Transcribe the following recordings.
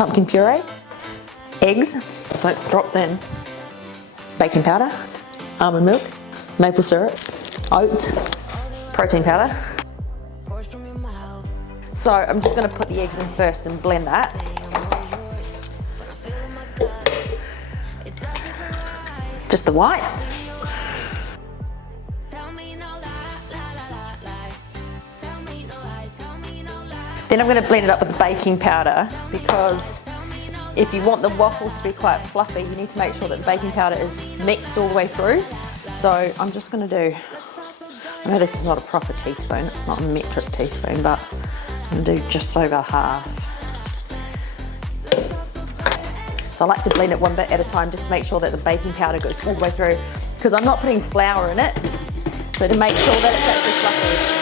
pumpkin puree, eggs, don't drop them, baking powder, almond milk, maple syrup, oats, protein powder. So I'm just going to put the eggs in first and blend that. Just the white. Then I'm going to blend it up with the baking powder, because if you want the waffles to be quite fluffy, you need to make sure that the baking powder is mixed all the way through. So I'm just going to do, I know this is not a proper teaspoon, it's not a metric teaspoon, but I'm going to do just over half. So I like to blend it one bit at a time just to make sure that the baking powder goes all the way through, because I'm not putting flour in it, so to make sure that it's actually fluffy.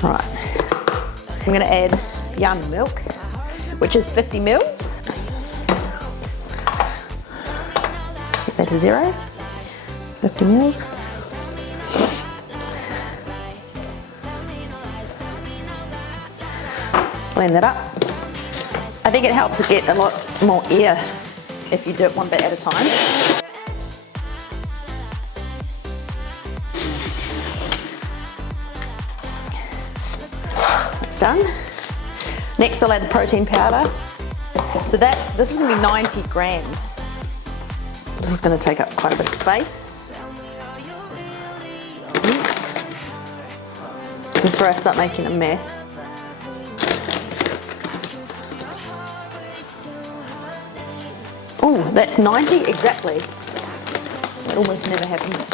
Alright, I'm going to add young milk, which is 50 mils. Get that to 0, 50 mils. Blend that up. I think it helps to get a lot more air if you do it one bit at a time. That's done. Next I'll add the protein powder. So this is going to be 90 grams. This is going to take up quite a bit of space. This is where I start making a mess. Oh, that's 90 exactly. It almost never happens.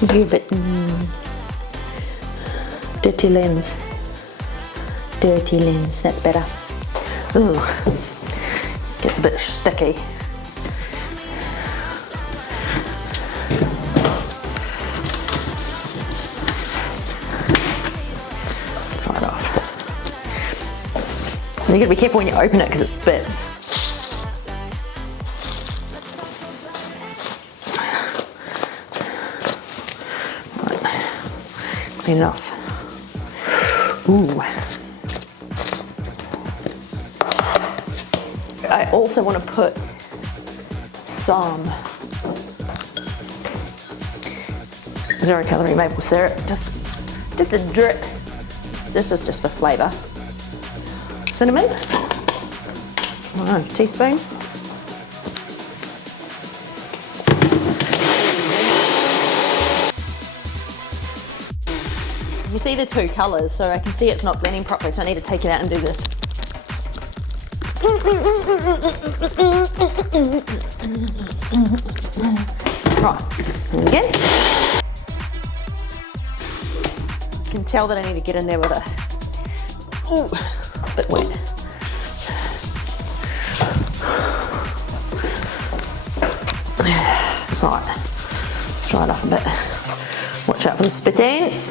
You a bit dirty lens. Dirty lens, that's better. Ooh, gets a bit sticky. Try it off. And you gotta be careful when you open it because it spits. Clean it off. Ooh. I also want to put some 0-calorie maple syrup, just a drip. This is just for flavour. Cinnamon, teaspoon. You see the two colours, so I can see it's not blending properly, so I need to take it out and do this. Right, and again. You can tell that I need to get in there with a bit wet. Right, dry it off a bit. Watch out for the spitting.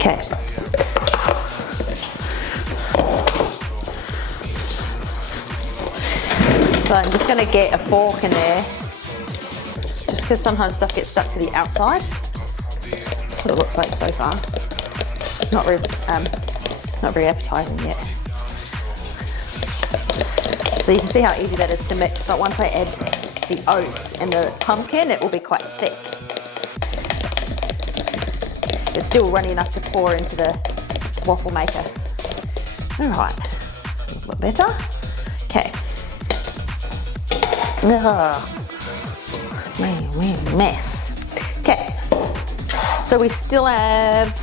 Okay. So I'm just going to get a fork in there, just because sometimes stuff gets stuck to the outside. That's what it looks like so far. Not very appetizing yet. So you can see how easy that is to mix, but once I add the oats and the pumpkin, it will be quite thick. It's still runny enough to pour into the waffle maker. All right, a little bit better. Okay. Mess. Okay. So we still have.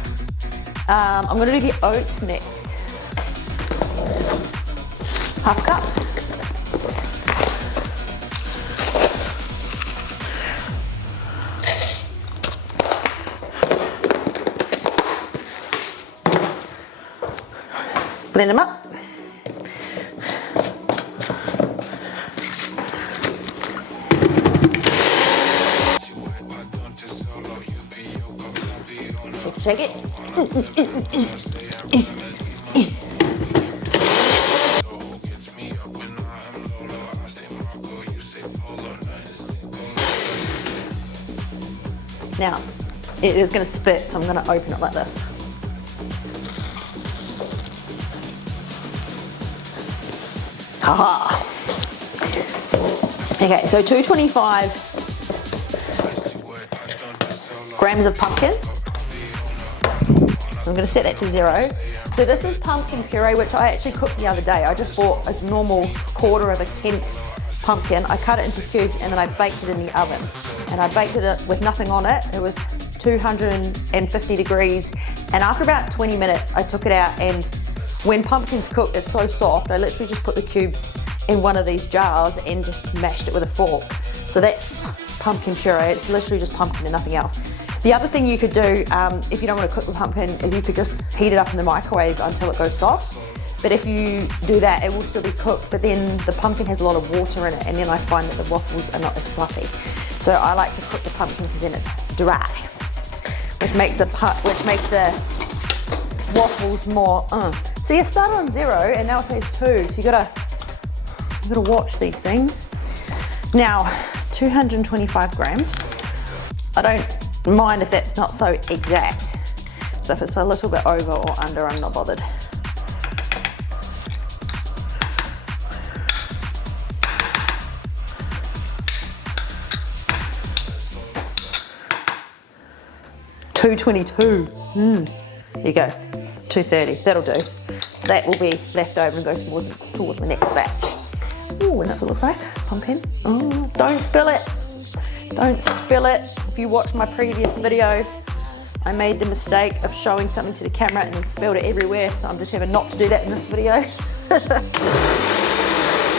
I'm going to do the oats next. Half cup. Blend them up. Shake it. Now, it is gonna spit, so I'm gonna open it like this. Aha! Okay, so 225 grams of pumpkin. So I'm gonna set that to 0. So this is pumpkin puree, which I actually cooked the other day. I just bought a normal quarter of a Kent pumpkin. I cut it into cubes and then I baked it in the oven. And I baked it with nothing on it. It was 250 degrees. And after about 20 minutes, I took it out, and when pumpkin's cooked, it's so soft, I literally just put the cubes in one of these jars and just mashed it with a fork. So that's pumpkin puree. It's literally just pumpkin and nothing else. The other thing you could do, if you don't want to cook the pumpkin, is you could just heat it up in the microwave until it goes soft. But if you do that, it will still be cooked, but then the pumpkin has a lot of water in it, and then I find that the waffles are not as fluffy. So I like to cook the pumpkin because then it's dry, which makes the waffles more. So you start on 0 and now it says 2. So you gotta watch these things. Now, 225 grams. I don't mind if that's not so exact. So if it's a little bit over or under, I'm not bothered. $2.22. There you go. 2.30. That'll do. So that will be left over and go towards my next batch. Ooh, and that's what it looks like. Pumpkin. Oh, don't spill it. Don't spill it. If you watched my previous video, I made the mistake of showing something to the camera and then spilled it everywhere. So I'm determined not to do that in this video.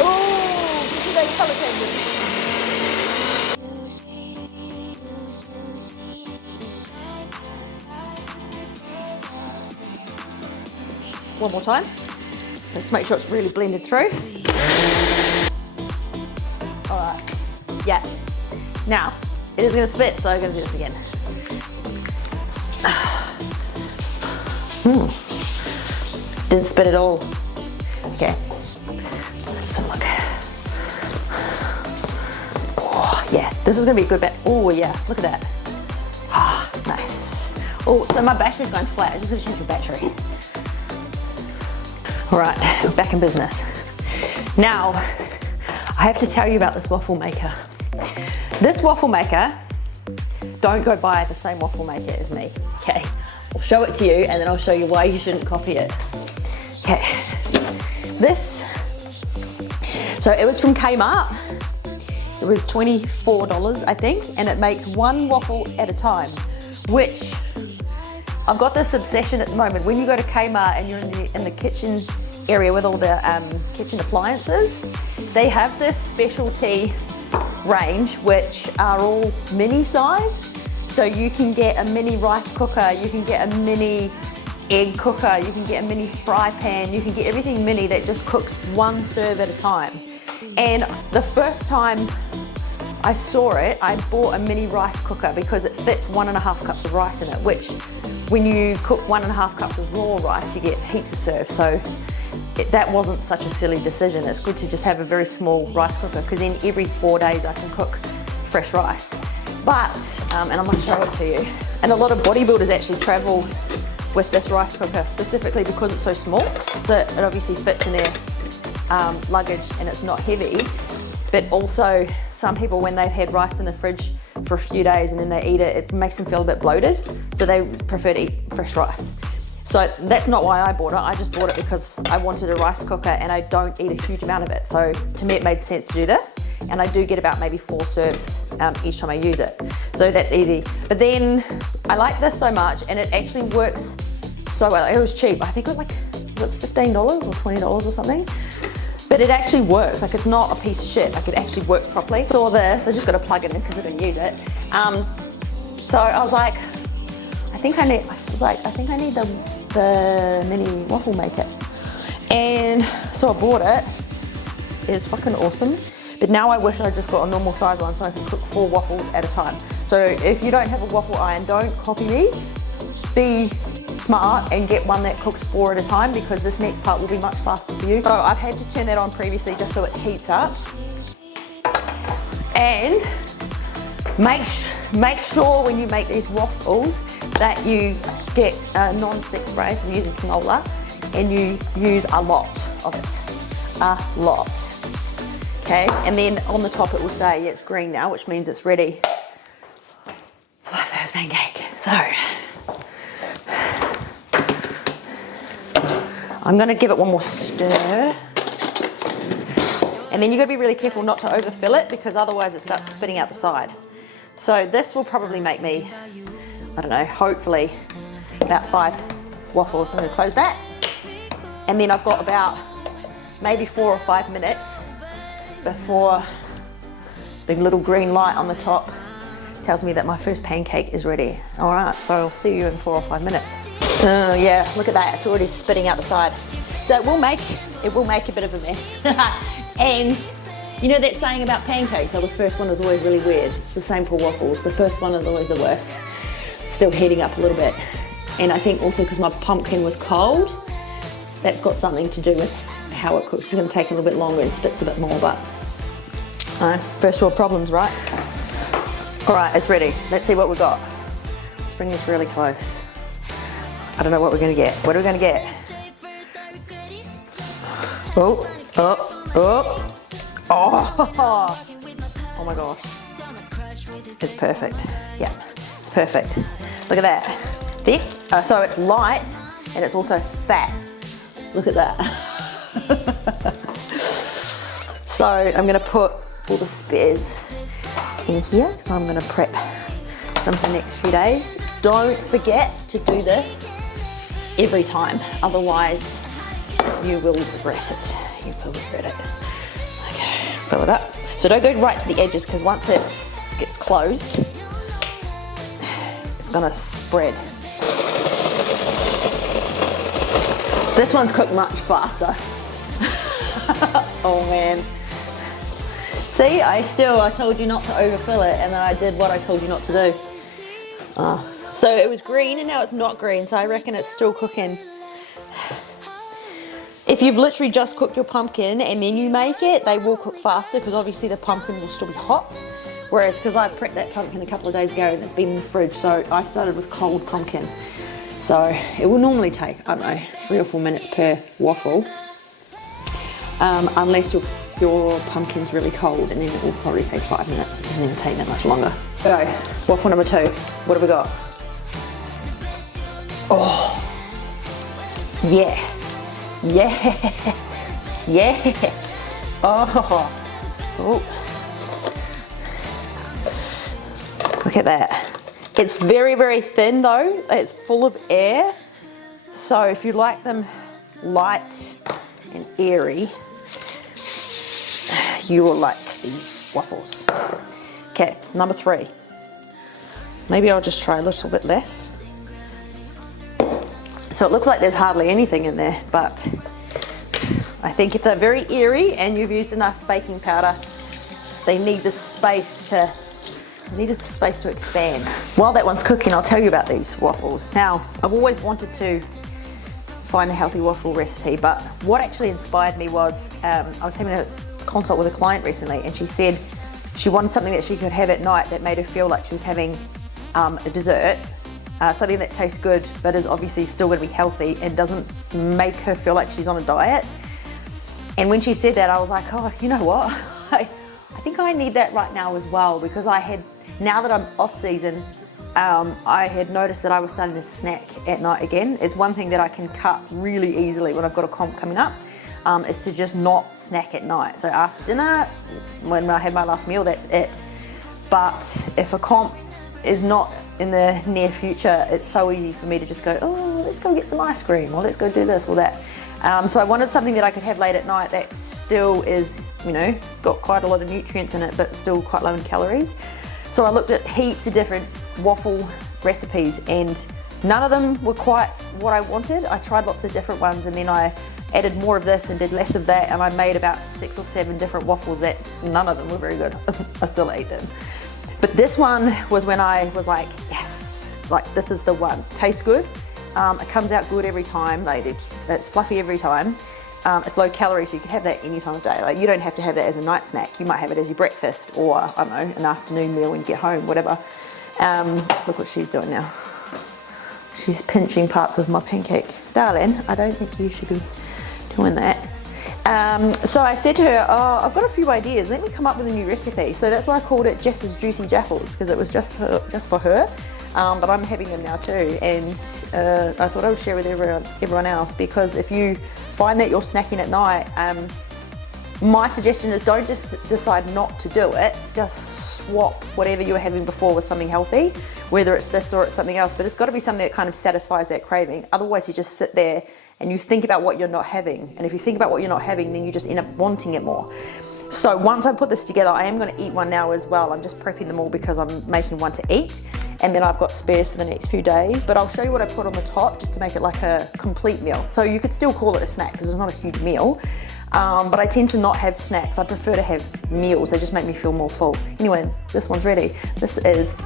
Oh, look at those colour changes. One more time. Let's make sure it's really blended through. All right, yeah. Now, it is gonna spit, so I'm gonna do this again. Didn't spit at all. Okay, let's have a look. Oh, yeah, this is gonna be a good batch. Oh yeah, look at that. Ah, nice. Oh, so my battery's going flat. I just gotta change the battery. All right, we're back in business. Now, I have to tell you about this waffle maker. This waffle maker, don't go buy the same waffle maker as me, okay? I'll show it to you and then I'll show you why you shouldn't copy it. Okay, so it was from Kmart. It was $24, I think, and it makes one waffle at a time, which I've got this obsession at the moment. When you go to Kmart and you're in the kitchen area with all the kitchen appliances, they have this specialty range which are all mini size. So you can get a mini rice cooker, you can get a mini egg cooker, you can get a mini fry pan, you can get everything mini that just cooks one serve at a time. And the first time I saw it, I bought a mini rice cooker because it fits 1.5 cups of rice in it, which when you cook 1.5 cups of raw rice, you get heaps to serve. So that wasn't such a silly decision. It's good to just have a very small rice cooker because then every 4 days I can cook fresh rice. But, and I'm gonna show it to you, and a lot of bodybuilders actually travel with this rice cooker specifically because it's so small. So it obviously fits in their luggage and it's not heavy. But also some people, when they've had rice in the fridge for a few days and then they eat it, it makes them feel a bit bloated. So they prefer to eat fresh rice. So that's not why I bought it. I just bought it because I wanted a rice cooker and I don't eat a huge amount of it. So to me, it made sense to do this. And I do get about maybe 4 serves each time I use it. So that's easy. But then I like this so much and it actually works so well. It was cheap. I think it was like, was it $15 or $20 or something? But it actually works. Like, it's not a piece of shit. Like, it actually works properly. Saw this, I just got to plug it in because I don't use it. So I was like, I think I need the mini waffle maker. And so I bought it. It's fucking awesome. But now I wish I just got a normal size one so I can cook 4 waffles at a time. So if you don't have a waffle iron, don't copy me. Be smart and get one that cooks 4 at a time because this next part will be much faster for you. So I've had to turn that on previously just so it heats up. And Make sure when you make these waffles that you get non-stick sprays. I'm using canola, and you use a lot of it, a lot. Okay, and then on the top it will say it's green now, which means it's ready for my first pancake. So I'm gonna give it one more stir. And then you've got to be really careful not to overfill it, because otherwise it starts spitting out the side. So this will probably make me, I don't know, hopefully about 5 waffles. I'm going to close that. And then I've got about maybe 4 or 5 minutes before the little green light on the top tells me that my first pancake is ready. All right, so I'll see you in 4 or 5 minutes. Yeah, look at that, it's already spitting out the side. So it will make a bit of a mess. And you know that saying about pancakes, the first one is always really weird. It's the same for waffles. The first one is always the worst. Still heating up a little bit. And I think also because my pumpkin was cold, that's got something to do with how it cooks. It's going to take a little bit longer and spits a bit more, but first world problems, right? All right, it's ready. Let's see what we've got. Let's bring this really close. I don't know what we're going to get. What are we going to get? Oh. Oh my gosh. It's perfect. Yeah, it's perfect. Look at that. Thick. So it's light and it's also fat. Look at that. So I'm going to put all the spares in here because I'm going to prep some for the next few days. Don't forget to do this every time, otherwise you will regret it. You will regret it. Okay, fill it up. So don't go right to the edges, because once it gets closed, it's gonna spread. This one's cooked much faster. Oh man. See, I told you not to overfill it, and then I did what I told you not to do. So it was green and now it's not green, so I reckon it's still cooking. If you've literally just cooked your pumpkin and then you make it, they will cook faster, because obviously the pumpkin will still be hot. Whereas, because I prepped that pumpkin a couple of days ago and it's been in the fridge, so I started with cold pumpkin. So it will normally take, I don't know, 3 or 4 minutes per waffle. Unless your pumpkin's really cold, and then it will probably take 5 minutes. It doesn't even take that much longer. So, waffle number 2. What have we got? Oh, yeah. Yeah, yeah. Oh, look at that. It's very, very thin though. It's full of air. So if you like them light and airy, you will like these waffles. Okay, number 3. Maybe I'll just try a little bit less. So it looks like there's hardly anything in there, but I think if they're very airy and you've used enough baking powder, they need the space to expand. While that one's cooking, I'll tell you about these waffles. Now, I've always wanted to find a healthy waffle recipe, but what actually inspired me was, I was having a consult with a client recently, and she said she wanted something that she could have at night that made her feel like she was having a dessert. Something that tastes good but is obviously still going to be healthy and doesn't make her feel like she's on a diet. And when she said that, I was like, oh, you know what? I think I need that right now as well, because now that I'm off season, I had noticed that I was starting to snack at night again. It's one thing that I can cut really easily when I've got a comp coming up, is to just not snack at night. So after dinner, when I have my last meal, that's it. But if a comp is not in the near future, it's so easy for me to just go, oh, let's go get some ice cream, or let's go do this or that. So I wanted something that I could have late at night that still is, got quite a lot of nutrients in it, but still quite low in calories. So I looked at heaps of different waffle recipes, and none of them were quite what I wanted. I tried lots of different ones, and then I added more of this and did less of that, and I made about 6 or 7 different waffles that none of them were very good. I still ate them. But this one was when I was like, yes, like this is the one. Tastes good. It comes out good every time. Like it's fluffy every time. It's low calorie, so you can have that any time of day. Like, you don't have to have that as a night snack. You might have it as your breakfast, or I don't know, an afternoon meal when you get home, whatever. Look what she's doing now. She's pinching parts of my pancake. Darling, I don't think you should be doing that. So I said to her, oh, I've got a few ideas. Let me come up with a new recipe. So that's why I called it Jess's Juicy Jaffles, because it was just for her. But I'm having them now too, and I thought I would share with everyone else, because if you find that you're snacking at night, my suggestion is don't just decide not to do it, just swap whatever you were having before with something healthy, whether it's this or it's something else, but it's got to be something that kind of satisfies that craving. Otherwise you just sit there and you think about what you're not having, and if you think about what you're not having, then you just end up wanting it more. So once I put this together, I am going to eat one now as well. I'm just prepping them all because I'm making one to eat, and then I've got spares for the next few days, but I'll show you what I put on the top just to make it like a complete meal. So you could still call it a snack because it's not a huge meal, but I tend to not have snacks. I prefer to have meals. They just make me feel more full. Anyway, this one's ready. This is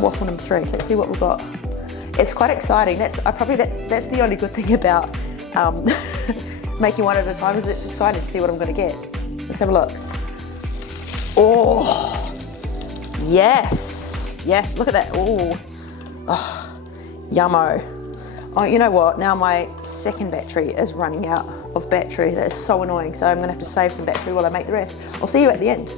waffle number 3. Let's see what we've got. It's quite exciting. That's the only good thing about making one at a time, is it's exciting to see what I'm going to get. Let's have a look. Oh, yes, yes, look at that. Oh, yummo. Oh, you know what? Now my second battery is running out of battery. That is so annoying. So I'm gonna have to save some battery while I make the rest. I'll see you at the end.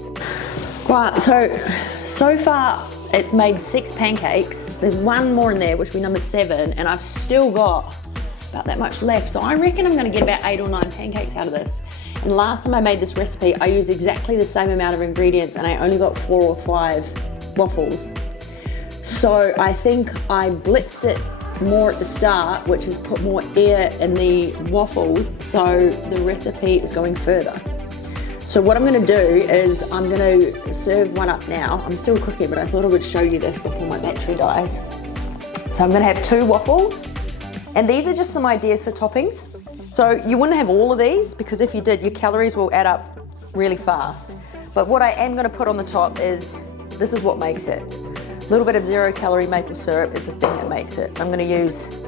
Right, so far it's made 6 pancakes. There's one more in there, which will be number 7, and I've still got about that much left. So I reckon I'm gonna get about 8 or 9 pancakes out of this. And last time I made this recipe, I used exactly the same amount of ingredients, and I only got 4 or 5 waffles. So I think I blitzed it more at the start, which has put more air in the waffles, so the recipe is going further. So what I'm gonna do is I'm gonna serve one up now. I'm still cooking, but I thought I would show you this before my battery dies. So I'm gonna have 2 waffles, and these are just some ideas for toppings. So you wouldn't have all of these, because if you did, your calories will add up really fast. But what I am gonna put on the top is, this is what makes it. A little bit of 0-calorie maple syrup is the thing that makes it. I'm gonna use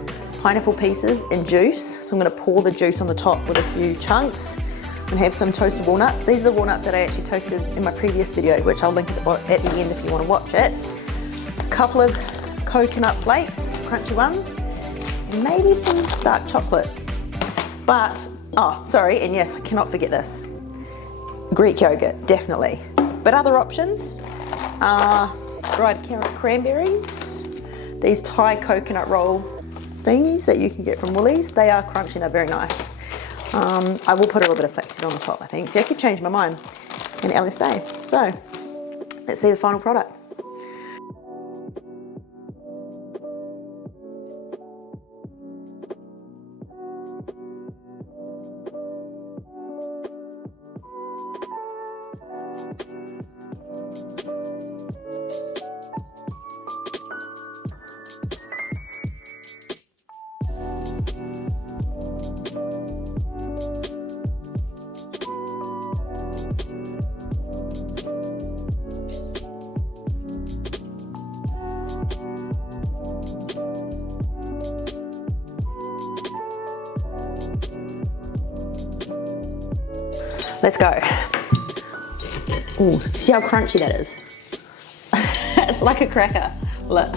pineapple pieces and juice. So I'm gonna pour the juice on the top with a few chunks. I'm gonna have some toasted walnuts. These are the walnuts that I actually toasted in my previous video, which I'll link at the end if you wanna watch it. A couple of coconut flakes, crunchy ones, and maybe some dark chocolate. But, oh, sorry, and yes, I cannot forget this. Greek yogurt, definitely. But other options are dried cranberries, these Thai coconut roll thingies that you can get from Woolies. They are crunchy and they're very nice. I will put a little bit of flaxseed on the top, I think. See, I keep changing my mind. And LSA. So, let's see the final product. Let's go. Ooh, see how crunchy that is? It's like a cracker. Look.